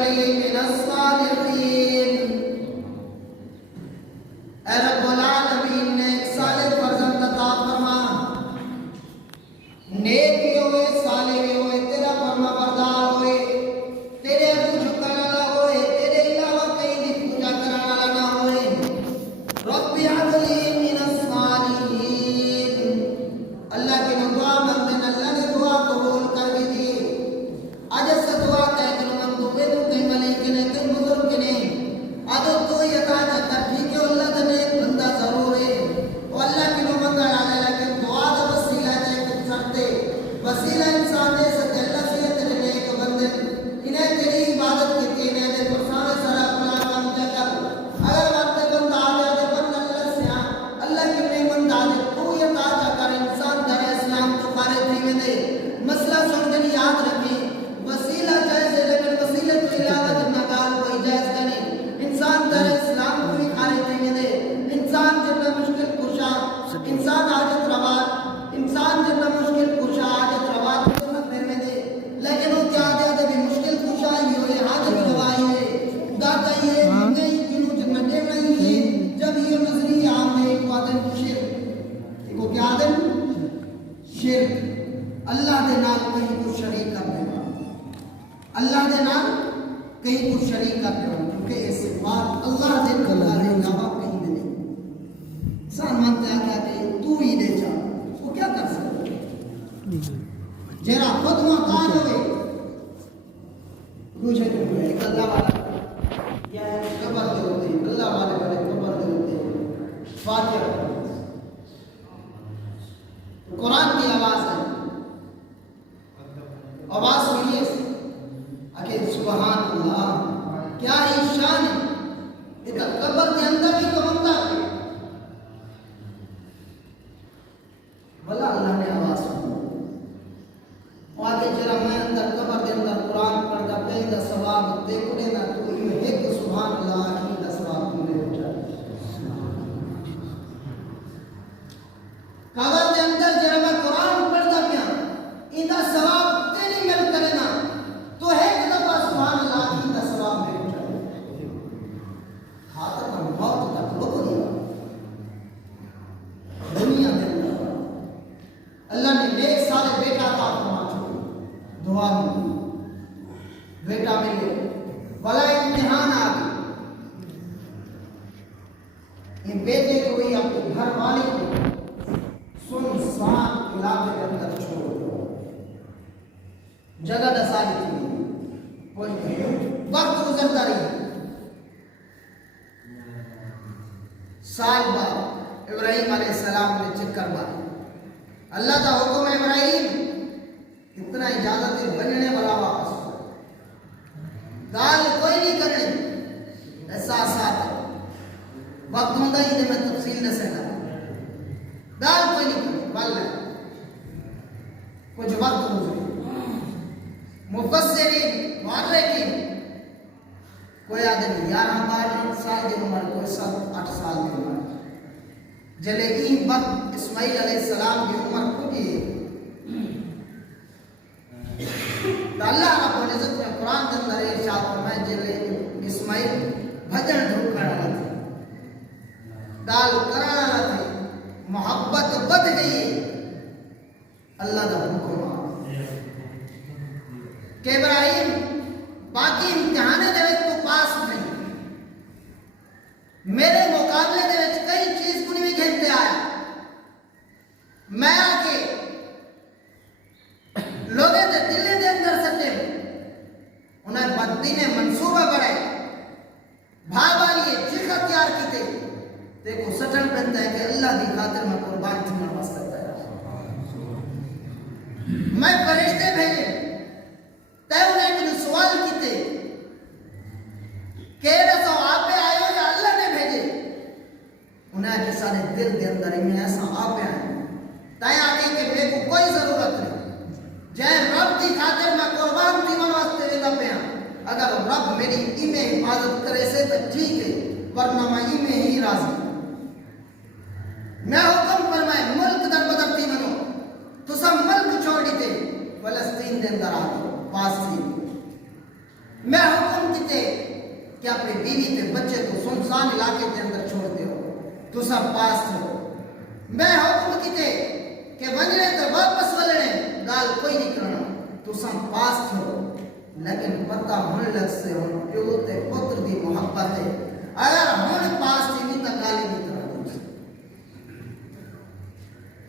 لی من الصالحین۔ اے رب العالمین نے ایک صالح فرزند عطا فرما، نیک بھی ہوئے صالح بھی ہوئے، تیرا فرما بردار ہوئے، تیرے ابو جھکن والا ہوئے، تیرے علاوہ کہیں بھی پوجا کرنے والا نہ ہوئے۔ رب هب لی من الصالحین۔ اللہ کی دعا مانگتے ہیں، اللہ نے دعا قبول کر بھی دی۔ آج اس دعا کہہ کر من تو بے تو کہیں ملک نے کہیں بزرگ نے آج تو یہ کہا جاتا ٹھیک ہے اللہ نے ایک بندہ ضرور ہے وہ اللہ کی نعمت ڈالے، لیکن دعا کا وسیلہ ہے کہ سرتے وسیلہ انسان دے سکتے اللہ سے تیرے نیک بندے انہیں تیری عبادت کی انہیں دے پرسانے سارا اپنا کام کر اگر وقت بندہ آ جائے بندہ اللہ سے اللہ کی نعمت ڈالے تو یہ کہا جاتا ہے انسان در اسلام تو خارج نہیں میں دے۔ مسئلہ سن کر یاد رکھیں وسیلہ جائز ہے لیکن وسیلہ تو علاوہ جنہ کار کوئی جائز کا نہیں۔ انسان در اسلام کو بھی خارج نہیں میں دے، انسان جتنا مشکل کشا انسان حاجت روا، انسان جتنا مشکل کشا حاجت روا تو نہ پھر میں دے، لیکن وہ کیا دے دے بھی مشکل کشا ہی ہوئے حاجت روا ہی ہوئے داتا ہی ہے نہیں کنوں جنہ دے نہیں ہے۔ جب یہ نظری عام ہے ایک آدم شرک ایک کیا آدم شرک اللہ دے نال کہیں کو شریک کر دے گا، اللہ دے نال کہیں کو شریک کر دے گا کیونکہ اس بات اللہ دے علاوہ کہیں دے نہیں۔ انسان مانتا ہے کہ تو ہی دے جا، وہ کیا کر سکتا ہے؟ جرا خود محتاج ہوئے روچے جو ہوئے ایک اللہ والا یا قبر دے ہوتے ہیں، اللہ والے والے قبر دے ہوتے ہیں۔ فاتحہ قرآن کی آواز ہے، آواز سنیے کہ سبحان اللہ کیا ہی شان ہے، ایک قبر کے اندر بھی تو بندہ ہے بھلا اللہ نے آواز سنی آگے جرا میں اندر قبر کے اندر قرآن پڑھتا پہلے دا ثواب دیکھو دے نا تو یہ ایک سبحان اللہ ہی دا ثواب ملے ہو جائے۔ قبر کے اندر جرا میں قرآن پڑھتا پیا ان دا ثواب تیری مل کرے نا تو ایک دفعہ سبحان اللہ ہی دا ثواب ملے ہو جائے۔ خاطر کا موت تک رک دیا دنیا کے اندر اللہ نے نیک سارے بیٹا عطا فرما چھوڑی، دعا ملی بیٹا ملے بلا امتحان آ گئی، یہ بیٹے کو ہی اپنے گھر والے کو سنسان علاقے کے اندر چھوڑ دو، جگہ دسائی تھی کوئی وقت گزرتا رہی، سال بعد ابراہیم علیہ السلام نے چکر ماری، اللہ کا حکم ہے ابراہیم اتنا اجازت ہے بننے والا واپس گال کوئی نہیں کرنے احساسات وقت ہوتا ہی میں تفصیل نہ سکتا گال کوئی نہیں کرنے بل کچھ وقت گزرے مفسرین محرکین کوئی آدمی 11-12 سال کی عمر کوئی 7-8 سال کی عمر جلے این وقت اسماعیل علیہ السلام کی عمر کھوٹی ہے تو اللہ رب العزت نے قرآن کے اندر ارشاد فرمایا جلے اسماعیل بھجن ڈھونڈنے والا تھا دال کرانا والا تھا محبت بد گئی اللہ کا حکم کہ ابراہیم باقی امتحانے دے تو پاس نہیں میرے مقابلے دے وچ کئی چیز کو نہیں گھنتے آیا میں آکے لوگے دے دلے دے اندر سٹے انہیں بدی نے منصوبہ بڑھے بھائی والی چیخ تیار کی تھے دیکھو سٹن پہنتا ہے کہ اللہ کی خاطر میں قربان چننا بس کرتا ہے میں فرشتے بھیجے تے انہیں مجھے سوال کی تھے کہ رسو آپ پہ آئے ہو یا اللہ نے بھیجے انہیں کہ سارے دل کے اندر میں ایسا آپ پہ آئے تائیں آگے کہ بے کو کوئی ضرورت نہیں جائے رب کی خاطر میں قربان تھی من واسطے لگا پہ اگر رب میری ایمیں حفاظت کرے سے تو ٹھیک ہے ورنہ میں ایمیں ہی راضی میں حکم فرمائے ملک در بدر تھی منو تو سب ملک چھوڑ دیتے فلسطین دے اندر آتے پاس تھی میں حکم کیتے کہ اپنی بیوی تے بچے کو سنسان علاقے کے اندر چھوڑ دیو تو سب پاس تھو میں حکم کیتے کہ ونجنے تے واپس ولنے گال کوئی نہیں کرنا تو سب پاس تھو لیکن پتہ ہونے لگ سے ہوں پیو تے پتر دی محبت ہے اگر ہون پاس تھی نہیں تو گالی نہیں کرنا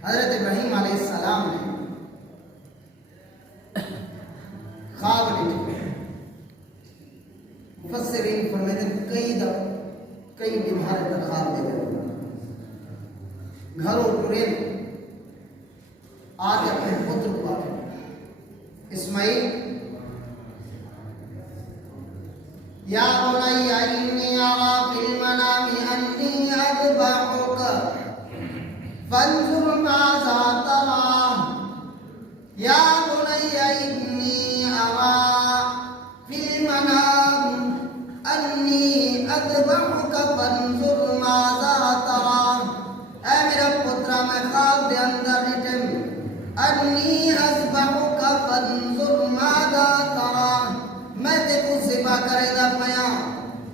حضرت ابراہیم علیہ السلام نے خواب دیکھے مفسرین فرماتے ہیں کئی بیمارے تک خواب دے دے گھروں ٹرین آج اپنے پتر کو آگے اسماعیل یا بنی انی ارا فی المنام انی اذبحک فانظر ماذا ترى یا بنی انی ارا فی المنام انی اذبحک فانظر ماذا ترى اے میرا پترا میں خواب دے اندر ڈٹم انی اذبحک فانظر ماذا ترى میں تے کو ذبح کرے دا پیا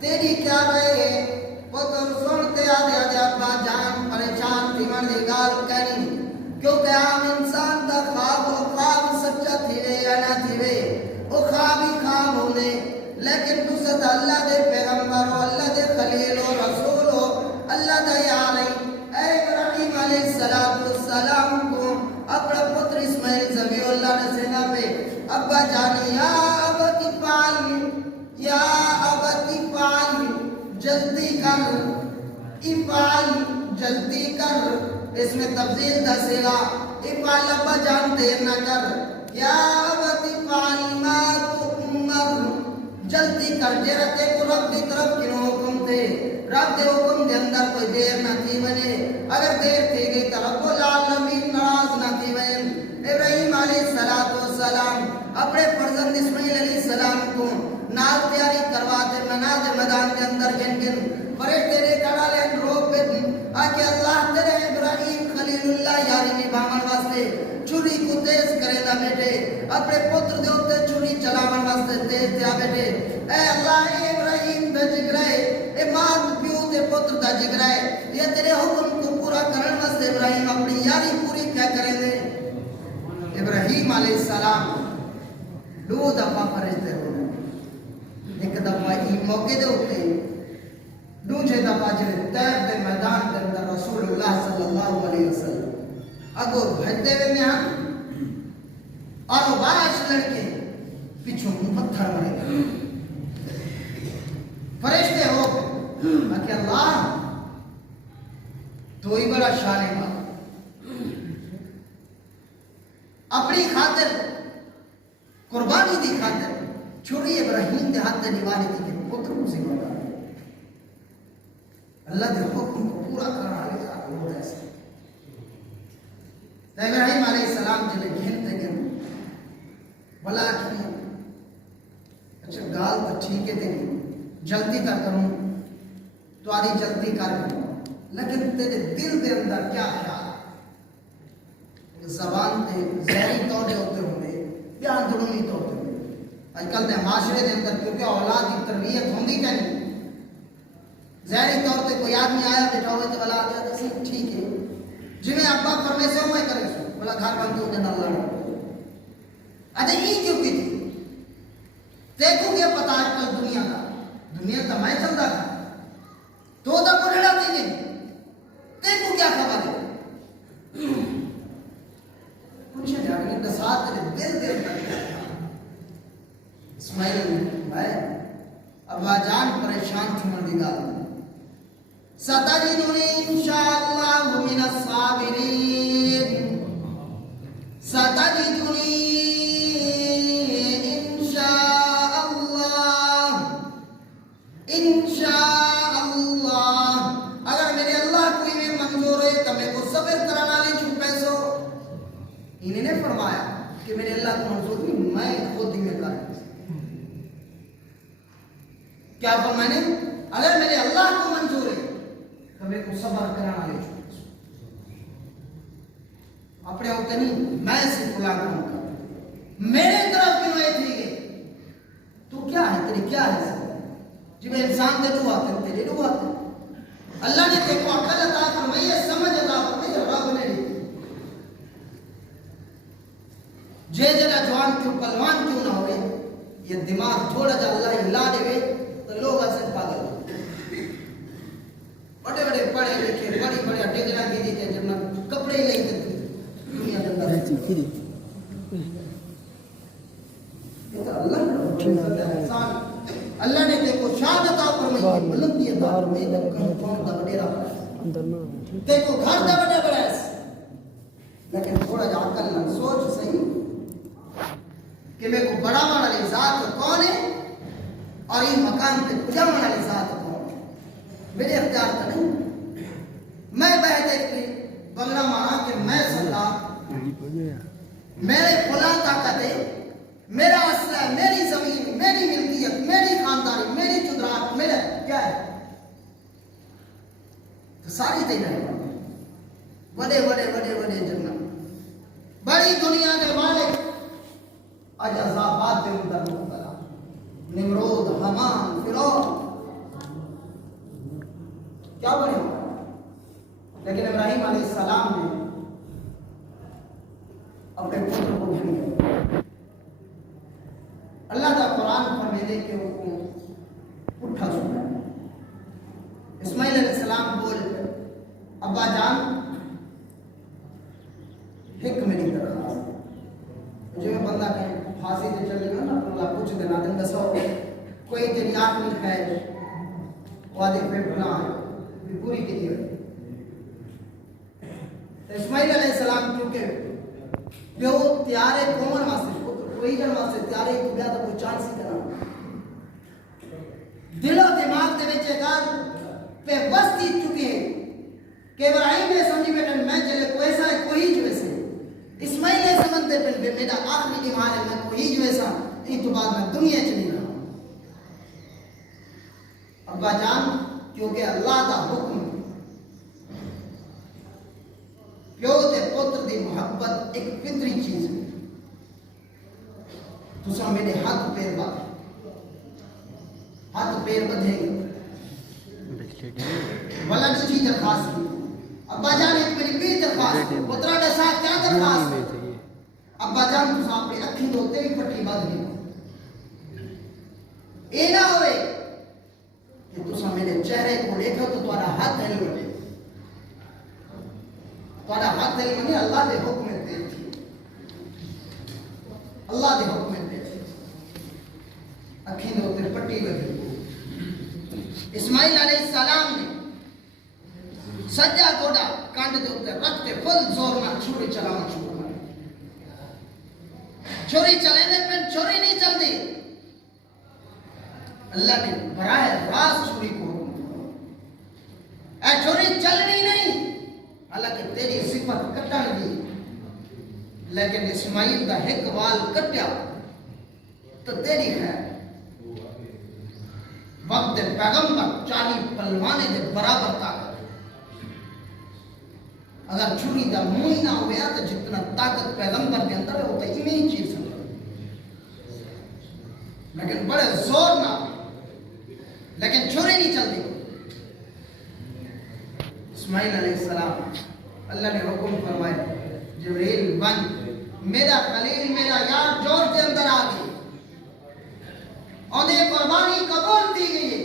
تیری کیا رہے پتر سنتے آدھے آدھے ابا جان پریشان تھی من دی گال کہنی کیونکہ عام انسان دا خواب سچا تھی وے یا نہ تھی وے وہ خواب ہی خواب ہونے لیکن دوسرا اللہ دے پیغمبر ہو اللہ دے خلیل ہو رسول ہو اللہ دے علی اے ابراہیم علیہ السلام کو اپنا پتر اسماعیل ذبیح اللہ نے سینا پہ ابا جانی یا ابتی فعل جلدی کر افعل جلدی کر اس میں تفضیل دسے گا افعل ابا جان دیر نہ کر یا ابتی فعل ما تؤمر جلدی کر جرتے کو رب دی طرف کنو حکم تھے رب دے حکم دے اندر کوئی دیر نہ تھی بنے اگر دیر تھی گئی تو رب العالمین ناراض نہ تھی بنے ابراہیم علیہ السلام اپنے فرزند اسماعیل علیہ السلام کو نال تیاری کرواتے مناد میدان کے اندر گن فرشتے نے کڑا لین روک پہ آکے اللہ تیرے ابراہیم خلیل اللہ یاری نبھاون واسطے چوری کو تیز کرے نہ بیٹے اپنے پتر دے ہوتے چوری چلاون واسطے تیز دیا بیٹے اے اللہ اے ابراہیم دا جگرائے اے ماں پیو دے پتر دا جگرائے یہ تیرے حکم کو پورا کرن واسطے ابراہیم اپنی یاری پوری کیا کریں دے ابراہیم علیہ السلام دو دفعہ فرشتے ہوئے ایک دفعہ ہی موقع دے ہوتے دوسرے دفعہ جلے طیب دے میدان دے اندر رسول اللہ صلی اللہ علیہ وسلم اگو بھجتے ہوئے میں اور وہ باش لڑکے پیچھوں پتھر مرے گا فرشتے ہو کہ اللہ تو ہی بڑا شان ہے اپنی خاطر قربانی دی خاطر چھوڑی ابراہیم دے ہاتھ نبھانے کی پتر کو ذبح کر اللہ دے حکم کو پورا کرنا لے جا وہ ایسا ابراہیم علیہ السلام جلے گھنتے گھن بلا کیا اچھا گال تو ٹھیک ہے تیری جلدی کا کروں تو آدھی جلدی کر لیکن تیرے دل دے اندر کیا خیال زبان تے زہری طور ہوتے ہوئے یا اندرونی طور ہوتے ہوئے آج کل دے معاشرے دے اندر کیونکہ اولاد کی تربیت ہوندی کہ نہیں ظاہری طور تے کوئی آدمی آیا بیٹھا ہوئے تو بلا آتا ہے ٹھیک ہے جی میں ابا فرمے سے ہوئے کرے سو بلا گھر بند ہو جانا اللہ اچھا یہ کیوں کی تھی دیکھو گیا پتا ہے کل دنیا کا میں چل رہا تھا تو دا پڑھڑا دینے دیکھو کیا خبر ہے پوچھے جانے کے ساتھ تیرے دل اسماعیل بھائی ابا جان پریشان تھی من دی گال ستجدنی انشاءاللہ من الصابرین ستجدنی انشاءاللہ اگر میرے اللہ کوئی میں منظور ہے تو میں کو صبر کرانا لے چھو پیسو انہیں نے فرمایا کہ میرے اللہ کو منظور نہیں میں خود ہی میں کریں کیا فرمانے اگر میرے اللہ کو منظور ہے تو میں کو صبر کرانا لے چھو اپنے ہوتے نہیں میں سے پلا کروں گا میرے طرف کیوں ہے تھی گئے تو کیا ہے تیری کیا ہے جب انسان دے دو آتے ہیں تیرے دو آتے ہیں اللہ نے تیرے کو عقل عطا فرمائی ہے سمجھ عطا فرمائی ہے رب نے دی جے جڑا جوان کیوں پلوان کیوں نہ ہوئے یہ دماغ تھوڑا جا اللہ ہلا دے تو لوگ ایسے پاگل ہو بڑے بڑے پڑھے لکھے بڑی بڑی ڈگریاں کی دیتے جب کپڑے ہی نہیں دیتے دنیا کے اندر یہ تو اللہ نے دیکھو شاد عطا فرمائی بلندی عطا فرمائی قوم دا وڈیرا دیکھو گھر دا وڈا بڑا ہے لیکن تھوڑا جا عقل نہ سوچ صحیح کہ میں کو بڑا والی ذات کون ہے اور یہ مکان پہ پجا والی ذات کون ہے میرے اختیار کا نہیں میں بہت بنگلہ مانا کہ میں سردار میرے فلاں طاقت ہے میرا اسلحہ میری زمین میری ملکیت میری خاندانی میری چدرات میرا کیا ہے تو ساری تیرے بڑے بڑے بڑے بڑے جنگل بڑی دنیا کے مالک آج عذابات دے اندر مبتلا نمرود حمان فرعون کیا بنے ہوگا لیکن ابراہیم علیہ السلام نے اپنے پتر کو بھول گئے اللہ کا قرآن فرمیدے کہ وہ اٹھا سنا اسماعیل علیہ السلام بول ابا جان ایک میری درخواست جو میں بندہ کہیں پھانسی سے چلے گا نا اللہ پوچھ دینا دن دسو کوئی تیری آنکھ نہیں ہے وعدے پہ گناہ ہے پوری کی دی ہوئی اسماعیل علیہ السلام کیونکہ جو تیارے کون واسطے کوئی جن واسطے تیارے کو بیا تو کوئی چانس ہی کرنا دل و دماغ دے وچ گل پہ بستی چکے کہ ابراہیم نے سمجھی بیٹن میں چلے کوئی ایسا ہے کوئی جو ایسے اسماعیل نے سمجھتے پہ میرا آخری ایمان ہے میں کوئی جو ایسا ان تو بعد میں دنیا چلی رہا ہوں ابا جان کیونکہ اللہ کا حکم پیو تے پتر دی محبت ایک فطری چیز ہے تو سا میرے ہاتھ پیر بدھے گا والا دوسری درخواست کی ابا جان ایک میری بھی درخواست پترہ کے ساتھ کیا درخواست ہے ابا جان تو سا اپنی اکھی دوتے بھی پٹی بدھ گئی اے نہ ہوئے کہ تو سا میرے چہرے کو دیکھو تو تمہارا ہاتھ ہل بنے تمہارا ہاتھ ہل بنے اللہ دے حکم میں دے تھی اللہ دے حکم میں دے تھی اکھی دوتے پٹی بدھ گئی اسماعیل علیہ السلام نے سجا گوڑا کانڈ دے اوپر رکھ کے فل زور نہ چھری چلانا شروع کر چھری چلے دے پھر چھری نہیں چل دی اللہ نے براہ راست چھری کو اے چھری چلنی نہیں حالانکہ تیری صفت کٹن دی لیکن اسماعیل دا ایک وال کٹیا تو تیری خیر وقت پیغمبر 40 پلوانے دے برابر طاقت اگر چھری دا منہ نہ ہویا تو جتنا طاقت پیغمبر کے اندر ہے وہ تو ایمین چیز سمجھو لیکن بڑے زور نہ لیکن چھری نہیں چل دی اسماعیل علیہ السلام اللہ نے حکم فرمائے جبریل بن میرا خلیل میرا یار جوڑ کے اندر آ گئی انہیں قربانی قبول دی گئی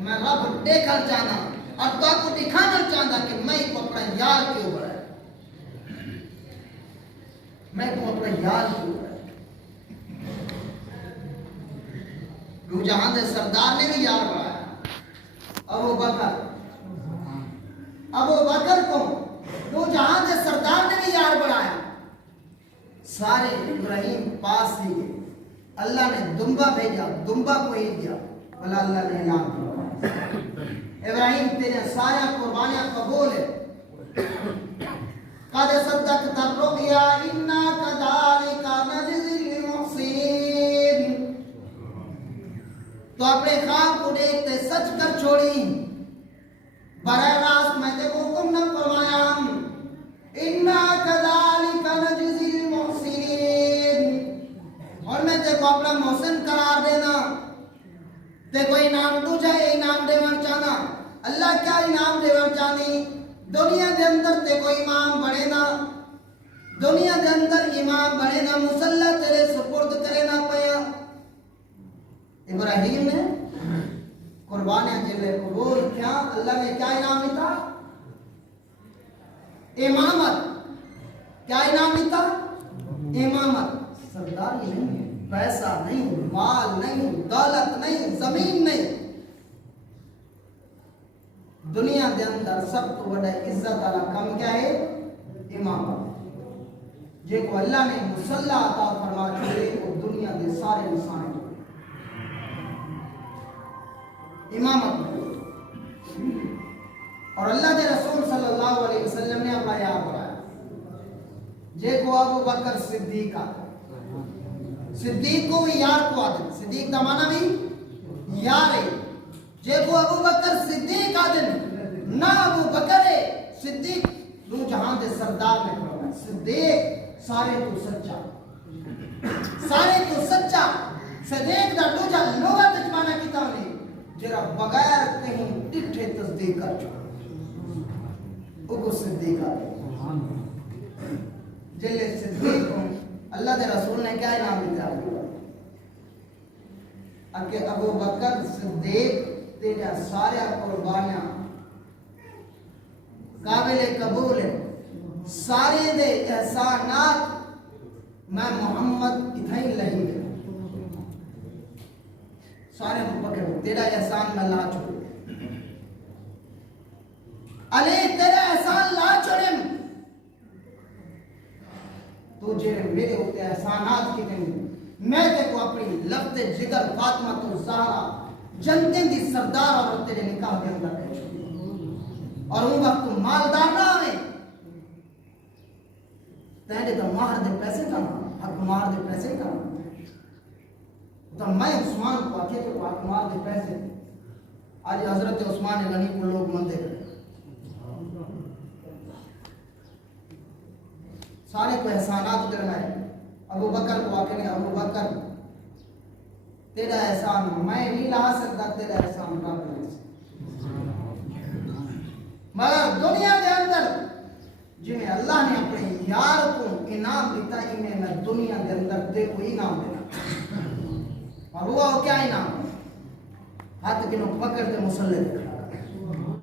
میں رب دیکھنا چاہنا اور تو کو دکھانا چاہتا کہ میں کو اپنا یار کیوں بڑھایا میں کو اپنا یار کیوں بڑھایا دو جہاں دے سردار نے بھی یار بڑھایا ابو بکر کو دو جہاں دے سردار نے بھی یار بڑھایا سارے ابراہیم پاس ہی گئے اللہ نے دمبا بھیجا دمبا کو ہی دیا بلا اللہ نے اعلان کیا ابراہیم تیرے سارے قربانیاں قبول ہے قد صدقت الرؤيا انا كذلك نجزي المحسنين تو اپنے خواب کو دیکھتے سچ کر چھوڑی براہ راست میں تے کو حکم نہ فرمایا انا كذلك نجزي المحسنين اور میں تے کو اپنا محسن قرار دینا تے کوئی انعام دوجا انعام دیون چاہنا اللہ کیا انعام دیون چاہنی دنیا دے اندر تے کوئی امام بنے نا دنیا دے اندر امام بنے نا مسلح تیرے سپرد کرے نا پیا ابراہیم نے قربانیاں جلے قبول کیا اللہ نے کیا انعام دیتا امامت کیا انعام دیتا امامت سرداری نہیں پیسہ نہیں مال نہیں دولت نہیں زمین نہیں دنیا دے اندر سب تو بڑا عزت والا کم کیا ہے امامت جے کو اللہ نے مسلح عطا فرما چھوڑے وہ دنیا دے سارے انسان امامت اور اللہ دے رسول صلی اللہ علیہ وسلم نے اپنا یاد بنایا جے کو ابو بکر صدیق آتا صدیق کو بھی یار کو آدن صدیق دا معنی بھی یار ہے جے کو ابو بکر صدیق آدن نہ ابو بکر صدیق دو جہاں دے سردار میں پڑھا صدیق سارے تو سچا صدیق دا دو جہاں لوگا تجمانہ کیتا نہیں جرا بغیر کہیں ٹھٹھے تصدیق کر چکا اگو صدیق آدن جلے صدیق ہوں اللہ دے رسول نے کیا انعام دیتا کہ ابو بکر صدیق تیرے سارے قربانیاں قابل قبول ہیں سارے دے احسانات میں محمد اتھائی لہی گئے سارے پکڑ تیرا احسان میں لا چھوڑے علی تیرا احسان لا چھوڑے تو جیرے میرے ہوتے احسانات کی کہیں میں تے کو اپنی لفظ جگر فاطمہ تو زہرا جنتیں دی سردار اور تیرے نکاح کے اندر ہے اور ان وقت تو مالدار نہ آئے تیرے تو مہر دے پیسے کرنا حق مہر دے پیسے کرنا تو میں عثمان کو آکے تو حق مہر دے پیسے آج حضرت عثمان غنی کو لوگ مندے کرے سارے کو احسانات کرنا ہے ابو بکر کو آکے نے ابو بکر تیرا احسان میں نہیں لا سکتا تیرا احسان رب لے مگر دنیا کے اندر جنہیں اللہ نے اپنے یار کو انعام دیتا انہیں میں دنیا کے اندر دے کو انعام دینا اور ہوا کیا انعام ہاتھ کنوں پکڑ کے مسلح دکھا